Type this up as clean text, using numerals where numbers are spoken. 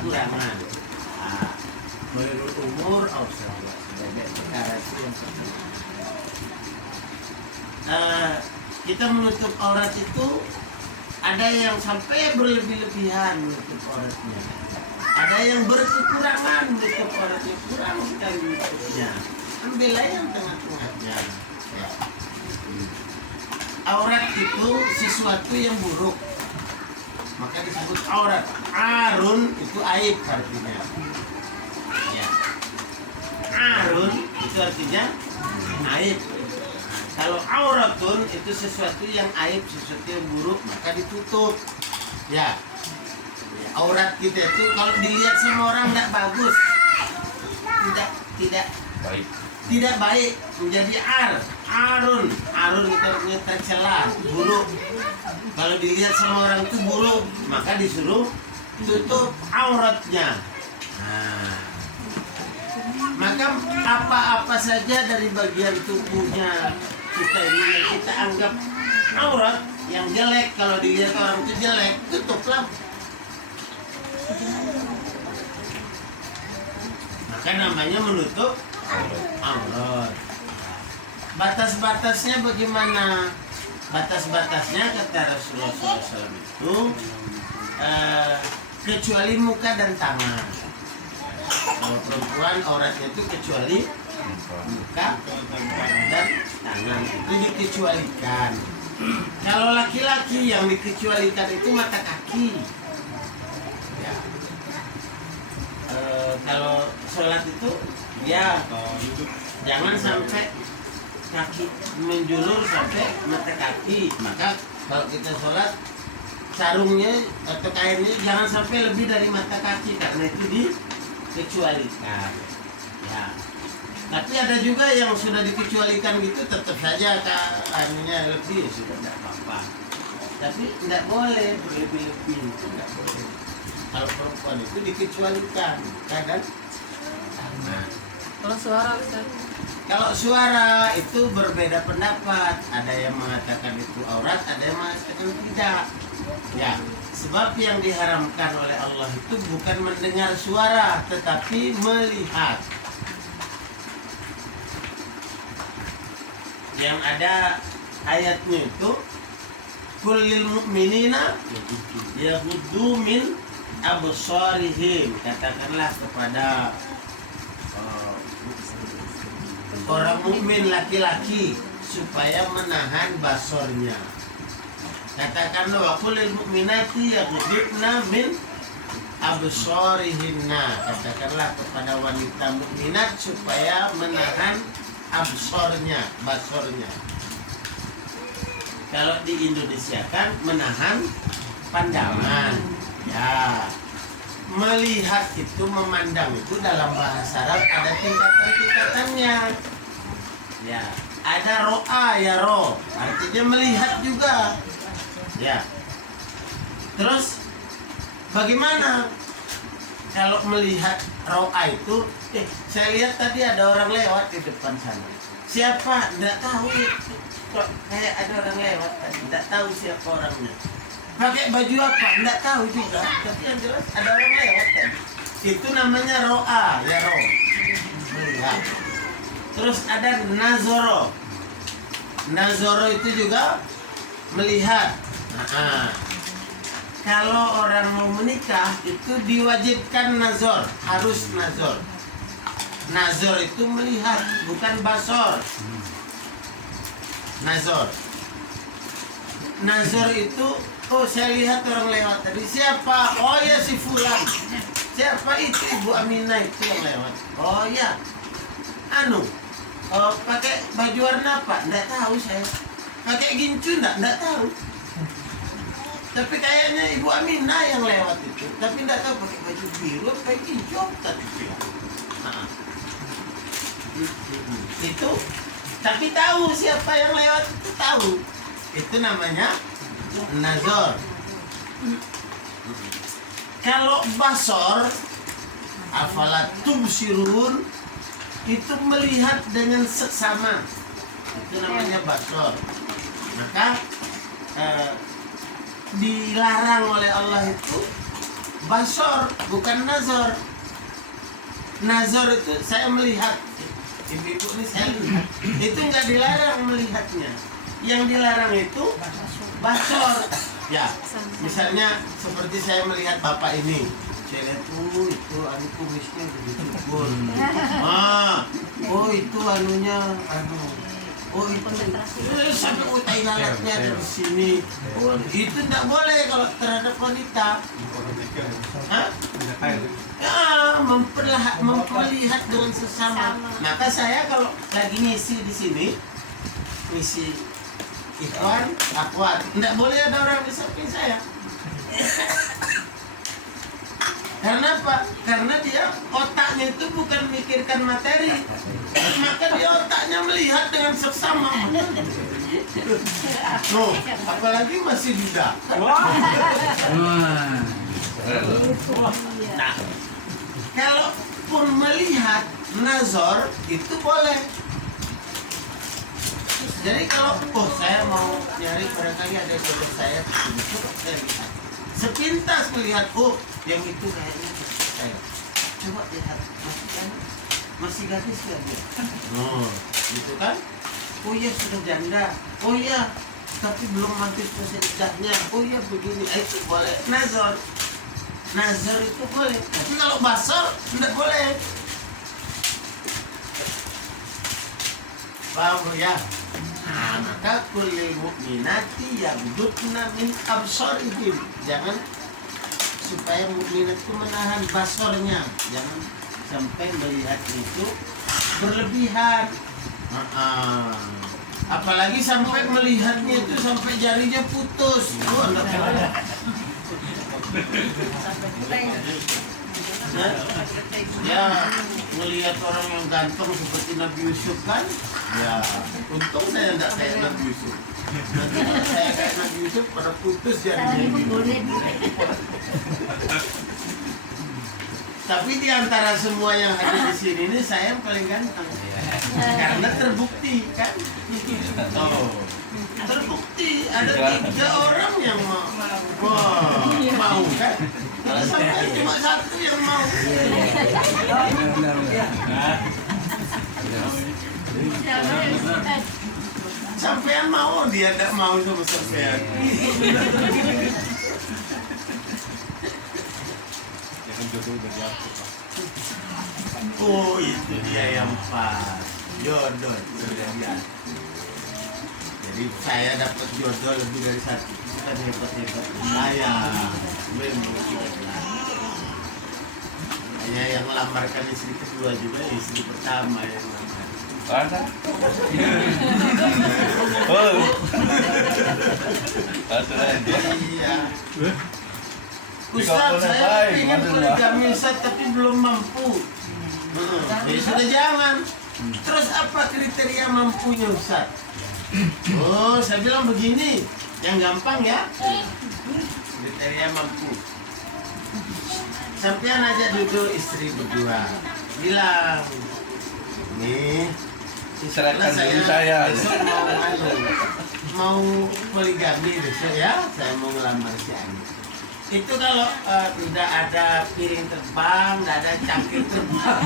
kekurangan. Nah, menurut umur sebagai perkara itu yang penting. Kita menutup aurat itu ada yang sampai berlebih-lebihan menutup auratnya, ada yang berkekurangan menutup auratnya, kurang sekali menutupnya. Ambillah yang tengah-tengahnya. Ya. Aurat itu sesuatu yang buruk, maka disebut aurat. Arun itu aib artinya. Ya. Arun itu artinya aib. Kalau auratun itu sesuatu yang aib, sesuatu yang buruk, maka ditutup. Ya. Aurat kita itu kalau dilihat sama orang tidak bagus, tidak baik, menjadi arun itu artinya tercela, buruk. Kalau dilihat sama orang itu buruk, maka disuruh tutup auratnya. Nah, maka apa-apa saja dari bagian tubuhnya kita ini yang kita anggap aurat, yang jelek, kalau dilihat orang itu jelek, tutuplah. Maka namanya menutup aurat. Batas-batasnya bagaimana? Batas-batasnya kata Rasulullah SAW itu kecuali muka dan tangan. Kalau perempuan auratnya itu kecuali muka dan tangan, itu dikecualikan. Kalau laki-laki yang dikecualikan itu mata kaki. Ya. Kalau sholat itu ya jangan sampai kaki menjulur sampai mata kaki. Maka kalau kita sholat, sarungnya atau kainnya jangan sampai lebih dari mata kaki, karena itu dikecualikan. Ya. Tapi ada juga yang sudah dikecualikan gitu, tetap saja kainnya lebih, sudah tidak apa-apa. Tapi tidak boleh berlebih-lebih, itu tidak boleh. Kalau perempuan itu dikecualikan, kadang. Nah, Kalau suara Ustaz? kalau suara itu berbeda pendapat. Ada yang mengatakan itu aurat, ada yang mengatakan tidak. Ya, sebab yang diharamkan oleh Allah itu bukan mendengar suara, tetapi melihat. Yang ada ayatnya itu, kullil mu'minina yaghuddu min absarihim, katakanlah kepada orang mukmin laki-laki supaya menahan basornya. Katakanlah wa kullil mu'minati yaghuddna min absarihinna, katakanlah kepada wanita mukminat supaya menahan absornya, basornya. Kalau di Indonesia kan menahan pandangan. Ya, melihat itu, memandang itu dalam bahasa Arab ada tingkatan-tingkatannya. Ya, ada ro'a ya ro, artinya melihat juga. Ya. Terus bagaimana kalau melihat ro'a itu? Saya lihat tadi ada orang lewat di depan sana. Siapa? Tidak tahu. Kok kayak ada orang lewat tadi, tidak tahu siapa orangnya. Pakai baju apa? Tidak tahu juga. Tapi yang jelas ada orang lewat tadi. Itu namanya ro'a, ya ro. Melihat. Terus ada nazoro. Nazoro itu juga melihat. Nah, kalau orang mau menikah itu diwajibkan nazor, harus nazor. Nazor itu melihat, bukan basor. Nazor. Nazor itu, oh saya lihat orang lewat tadi. Siapa? Oh ya si Fulan. Siapa itu? Ibu Aminah itu yang lewat. Oh ya. Pakai baju warna apa? Nggak tahu saya. Pakai gincu nggak tahu. Tapi kayaknya Ibu Aminah yang lewat itu. Tapi nggak tahu pakai baju biru, pakai hijau tadi. Nah. Itu. Tapi tahu siapa yang lewat itu, tahu. Itu namanya nazar. Kalau basor, afalat tubsirun, itu melihat dengan seksama. Itu namanya basor. Maka dilarang oleh Allah itu basor, bukan nazor. Nazor itu saya melihat, ibu-ibu ini saya lihat, itu nggak dilarang melihatnya. Yang dilarang itu basor. Ya, misalnya seperti saya melihat bapak ini, saya lihat itu anu kumisnya begitu tebal. Oh itu anunya oh itu sampai utai lalatnya dari sini. Oh itu tidak boleh kalau terhadap wanita. Hah? Ya, memperlihat dengan sesama. Maka saya kalau lagi ngisi di sini, ngisi iklan, akwat, tidak boleh ada orang di samping saya. Karena apa? Karena dia otaknya itu bukan memikirkan materi, maka dia otaknya melihat dengan seksama. Loh, apalagi masih muda. Nah, kalaupun melihat nazar itu boleh. Jadi kalau saya mau nyari barangkali ada jodoh saya, coba saya lihat. Sepintas melihat, yang itu kayaknya saya. Coba lihat, masih gadis ya dia? Gitu kan? Oh iya sudah janda. Oh iya, tapi belum mampir ke idahnya. Oh iya begini, itu boleh. Nazar itu boleh. Tapi kalau basar tidak boleh. Paham ya? Nah, maka kulil mukminati yaghdudna min absarihim. Jangan supaya mukminat itu menahan basornya, jangan sampai melihat itu berlebihan. Apalagi sampai melihatnya itu sampai jarinya putus. Ya, melihat orang yang ganteng seperti Nabi Yusuf kan, ya untung saya tidak kayak Nabi Yusuf. Nanti kalau saya kayak Nabi Yusuf pada putus jadinya. Tapi di antara semua yang ada di sini ini saya yang paling ganteng. Karena terbukti kan. Terbukti ada 3 orang yang mau kan. Kalau sampai cuma 1 yang mau. Sampean mau, dia tidak mau sama sampean. Oh itu dia yang pas, jodoh sudah dia. Jadi saya dapat jodoh lebih dari 1, bukan hebat-hebat. Saya hanya yang melamarkan istri kedua juga, istri pertama yang melamar. Iya. Ustaz, saya ingin poligami Ustaz tapi belum mampu. Ya sudah jangan. Terus apa kriteria mampunya Ustaz? Oh, saya bilang begini, yang gampang ya. Kriteria mampu. Sampean aja duduk istri berdua, bilang, nih, serahkan dulu saya besok mau poligami besok ya, saya mau ngelamar si Ani. Itu kalau tidak ada piring terbang, tidak ada cangkir terbang.